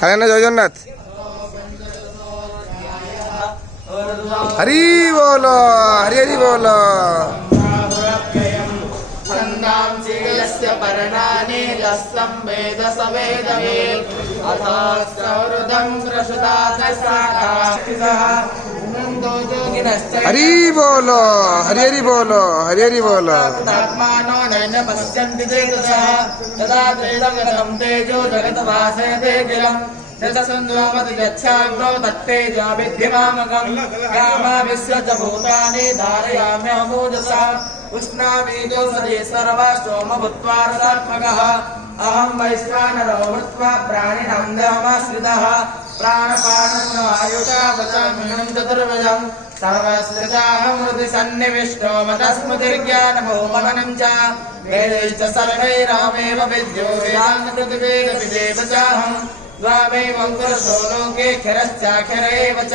হরে না জয় জগন্নাথ। हरी बोलो, हरि हरि बोलो। हरि बोलो, हरि हरि बोलो, हरि हरि बोलो। यतसंद्वामतिगच्छाग्नो तत्तेजाभिद्धिमामकम् कामाविश्वभूतानि धारयाम्यहमूजसा उष्णामि जोषधि सर्वा सोमभूत्वा रसात्मकः अहं वैश्वानरो भूत्वा प्राणिनां देहमाश्रितः प्राणपाणो आयुषा वचाम्यहं चतुर्भुजं सर्वश्रिताहं हृदि सन्निविष्टो मतस्मृतिर्ज्ञानमोहनं च वेदैश्च सर्वैरहमेव विद्यो वेदान्तकृतिवेदविदेव चाहम् द्वामेवङ्कुरशो लोके क्षरश्चाक्षर एव च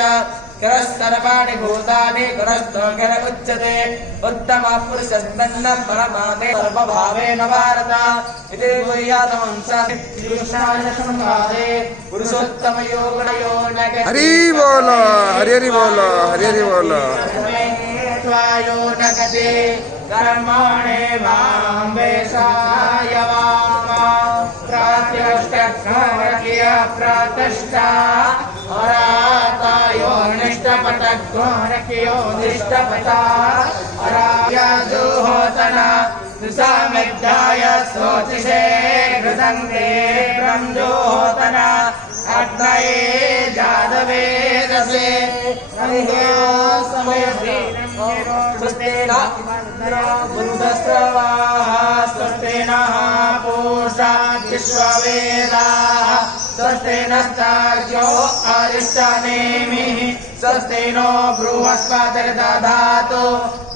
क्षरः सर्वाणि भूतानि क्षरश्चाक्षर उच्यते उत्तमः पुरुषस्तन्न परमात्मे सर्वभावेन भारत इति गुह्यातमं संवादे पुरुषोत्तमयोगणयो न हरि बोलो, हरि हरि बोलो, हरि हरि बोलो। त्वायो न गते कर्माणे मां वेशाय प्रतिष्ठा अरातायो निष्ठपटो निष्ठपटा अराजोहोतना सुसामिद्धाय सोचिषे घृतन्ते ब्रह्मजोहोतना अग्नये जातवेदसे स्वस्तेन पूषा विश्ववेदाः स्वस्तेनस्तार्क्ष्यो अरिष्टनेमिः स्वस्तेनो बृहस्पतिर्दधातु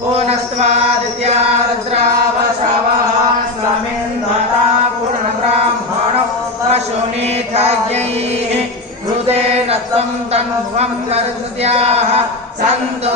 पुनस्त्वादित्या रुद्रावश्रवः स्वमिन्धता पूर्णब्राह्मणो पशुनीथज्ञैः हृदेन त्वं तन्ध्वं कर्तुत्याः सन्तो